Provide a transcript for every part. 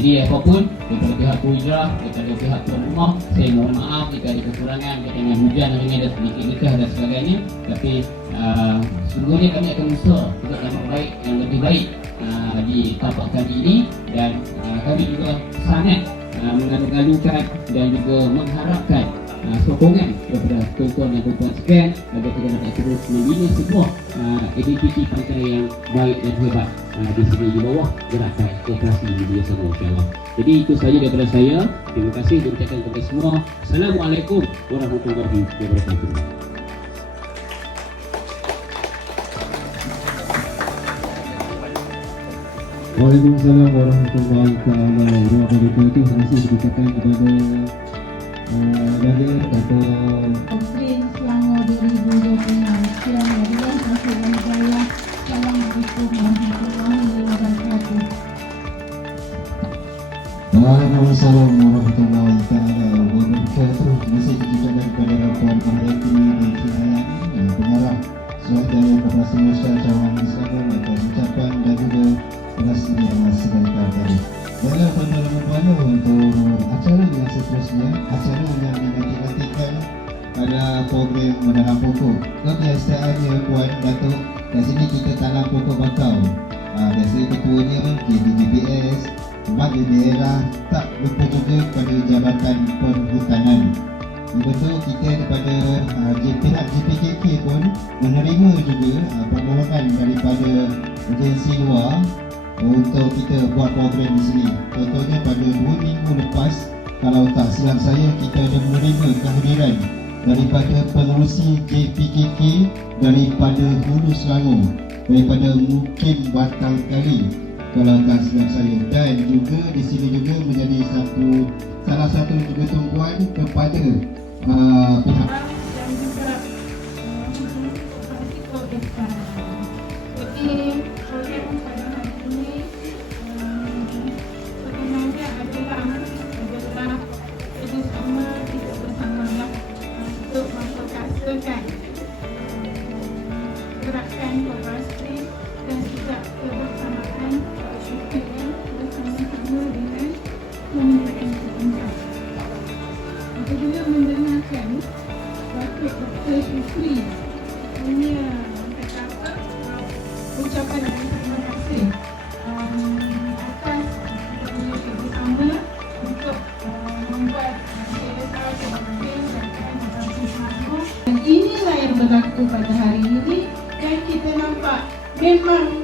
Jadi apapun daripada pihak Pujrah, daripada pihak tuan rumah, saya mohon maaf jika ada kekurangan dengan hujan hari ini ada sedikit nikah dan sebagainya. Tapi sesungguhnya kami akan usaha untuk dapat baik yang lebih baik di tapak kali ini, dan kami juga sangat mengalu-alukan dan juga mengharapkan sokongan daripada tuan-tuan dan puan-puan sekalian agar kita dapat terus membina sebuah identiti pantai yang baik dan hebat di sini di bawah gerakan koperasi Media Sama, insyaAllah. Jadi itu sahaja daripada saya. Terima kasih dan ucapkan kepada semua. Assalamualaikum warahmatullahi wabarakatuh. Waalaikumsalam warahmatullahi wabarakatuh. Terima kasih diucapkan kepada Nadia atau Oktober Selangor 2026. Alhamdulillah, Alhamdulillah. Assalamualaikum warahmatullahi wabarakatuh. Waalaikumsalam warahmatullahi wabarakatuh. Terima kasih diucapkan kepada Puan Mahyatini binti Hayani, pengarah Suhadaya Koperasi Malaysia Cawangan Selangor, atas ucapan dan juga terima kasih yang sebentar tadi. Baiklah tuan-tuan dan puan, untuk acara yang seterusnya, acara yang dinanti-nantikan pada program menanam pokok. Kebiasaannya Puan Datuk, kat sini kita tanam pokok bakau. Biasanya ketuanya mungkin di DBS, Mat di daerah, tak lupa juga pada Jabatan Perhutanan. Betul, kita daripada pihak JPKK pun menerima juga permohonan daripada agensi luar untuk kita buat program di sini. Contohnya pada 2 minggu lepas, kalau tak silap saya, kita ada menerima kehadiran daripada pengerusi JPKK daripada Hulu Selangor, daripada mungkin Batang Kali kalau tak silap saya, dan juga di sini juga menjadi salah satu juga tumpuan kepada pihak Dan juga operasi kebajikan. Jadi program pada hari ini sebenarnya adalah kerjasama kita bersama untuk memperkasakan gerakan koperasi dan juga kebersamaan syukur bersama-sama dengan kementerian setempat. Apabila mendengarkan Datuk Dr. Syukri punya kata ucapan terima kasih atas kerjasama untuk membuat CSR Kebajikan dan Koperasi Selangor. Dan inilah yang berlaku pada hari ini, dan kita nampak memang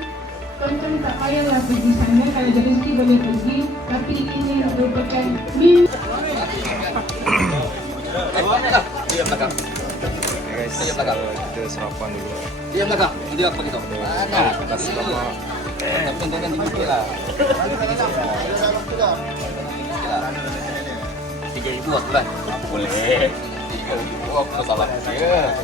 tuan-tuan tak payahlah pergi sana, kalau ada rezeki boleh pergi, tapi ini merupakan mimpi. Diam belakang. Guys, diam belakang. Kita sarapan dulu. Diam belakang. Nanti aku bagi tahu. Mana? Atas bapak. Tapi jangan dikit lah. 3,000 lah bulan. Boleh. 3,000 apa salah dia?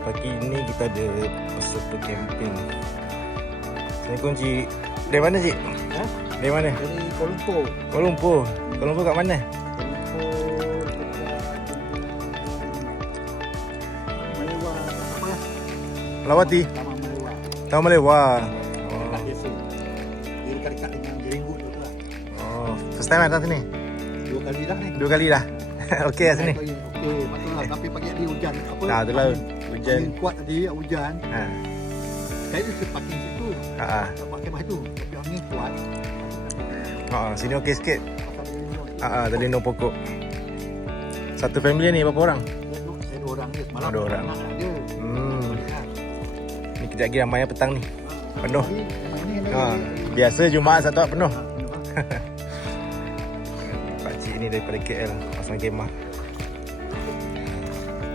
Pagi ini kita ada peserta kempen. Assalamualaikum Cik. Dari mana Cik? Ha? Dari mana? Dari Kuala Lumpur. Kuala Lumpur. Kuala Lumpur kat mana? Kuala Lumpur dekat Malewa apa lah? Lawati. Taman Malewa. Tahu Malewa. Dekat desa. Dia dekat-dekat dengan Jerenggut tu lah. Oh, first time datang sini? 2 kali dah ni. 2 kali dah. Okey lah sini. Okey, betul lah. Tapi pagi tadi hujan. Apa? Nah, tu lah hujan. Angin kuat tadi, hujan. Ha. Saya tu parking situ. Ha. Tak kemah tu. Tapi angin kuat. Ha, sini okey sikit. Pasal Tadi no pokok. Satu family ni berapa orang? saya 2 orang je semalam. 2 orang. Anak dia. Ni kejap lagi ramai petang ni. Penuh. Ini Biasa Jumaat satu hari penuh. Pakcik ni daripada KL, pasang kemah.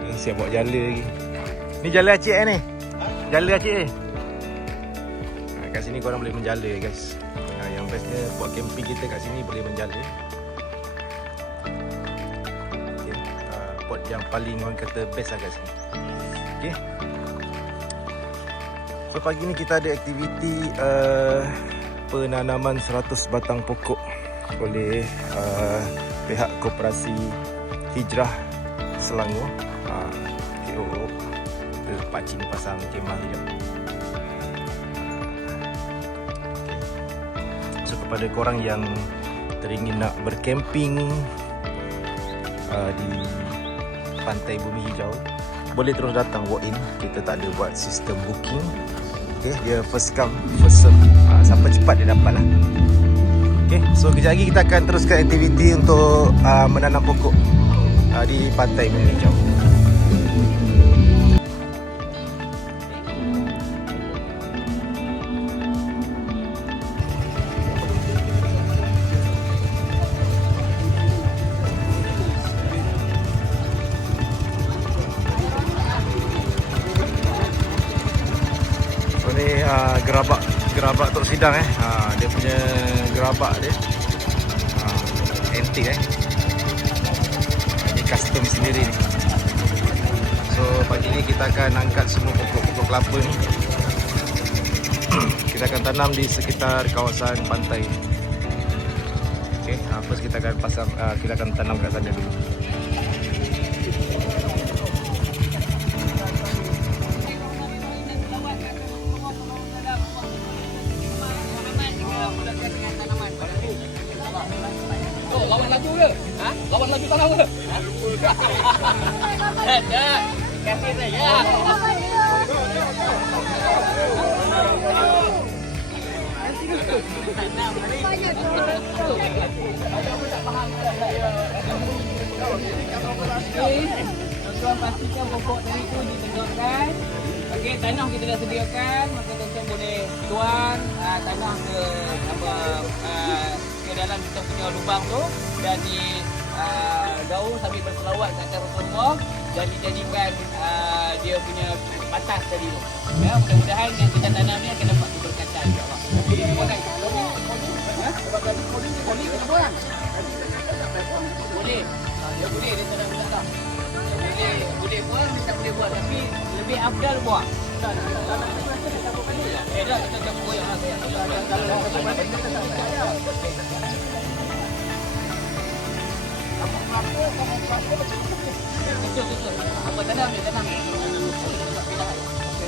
Ni siap bawa jala lagi. Ni jala acik ni. Jala acik ni. Kat sini korang boleh menjala guys. Yang bestnya buat camping kita kat sini boleh menjala. spot yang paling orang kata best lah kat sini. Okay. So pagi ni kita ada aktiviti penanaman 100 batang pokok oleh pihak Koperasi Hijrah Selangor, KOO. Pakcik ni pasang kemah sekejap. So kepada korang yang teringin nak berkemping di Pantai Bumi Hijau, boleh terus datang walk in. Kita tak ada buat sistem booking. Okay, dia first come first serve. Siapa cepat dia dapat lah. Okay, so kejap lagi kita akan teruskan aktiviti untuk menanam pokok di Pantai Bumi Hijau. Ni gerabak Tok Sidang dia punya gerabak dia antik ni custom sendiri ni. So pagi ni kita akan angkat semua pokok-pokok kelapa ni. Kita akan tanam di sekitar kawasan pantai. Okey, first kita akan tanam kat sana dulu. Lawan laju ke? Ha? Lawan laju tanam ke? Ha? Dah. Kasih saya. Tuan pastikan pokok tadi tu ditegakkan. Okey, tanah kita dah sediakan, maka tuan boleh tuang tanah ke ke dalam kita punya lubang tu dan di gaul sambil berselawat kat atas Rasulullah dan dijadikan dia punya batas tadi tu. Ya, mudah-mudahan yang kita tanam ni akan dapat keberkatan insya-Allah. Boleh kita buat. Boleh. Ya boleh dia tanam tak. Boleh buat, kita boleh buat tapi lebih afdal buat. Dah kita campur goyang lah saya. Betul. Apa tanam ni?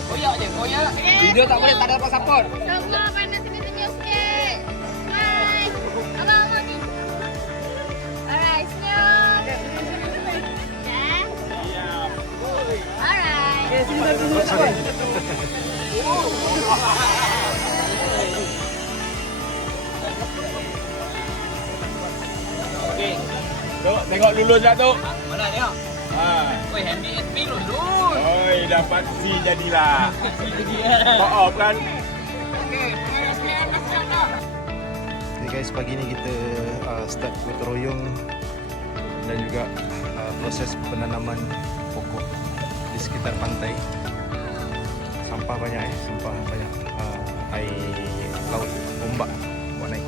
Koyak je, koyak. Video tak boleh, tak ada dapat support. Allah, panas senyum sikit. Hai. Abang ni. Alright, senyum. Ya. Alright. Okay, sini. Okey. Tengok lulus dah tu. Mana tengok? Oi, handy SP lulus. Oi, dapat C jadilah. Maaf kan. Okey, Jadi guys, pagi ni kita start gotong royong dan juga proses penanaman pokok di sekitar pantai. Sampah banyak air laut, ombak buat naik.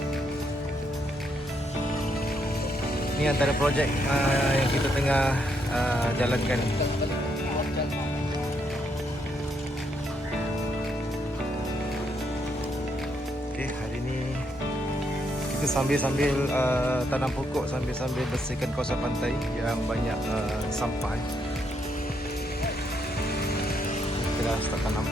Ini antara projek yang kita tengah jalankan. Okey, hari ni kita sambil tanam pokok, sambil bersihkan kawasan pantai yang banyak sampah. Kita dah start tanam.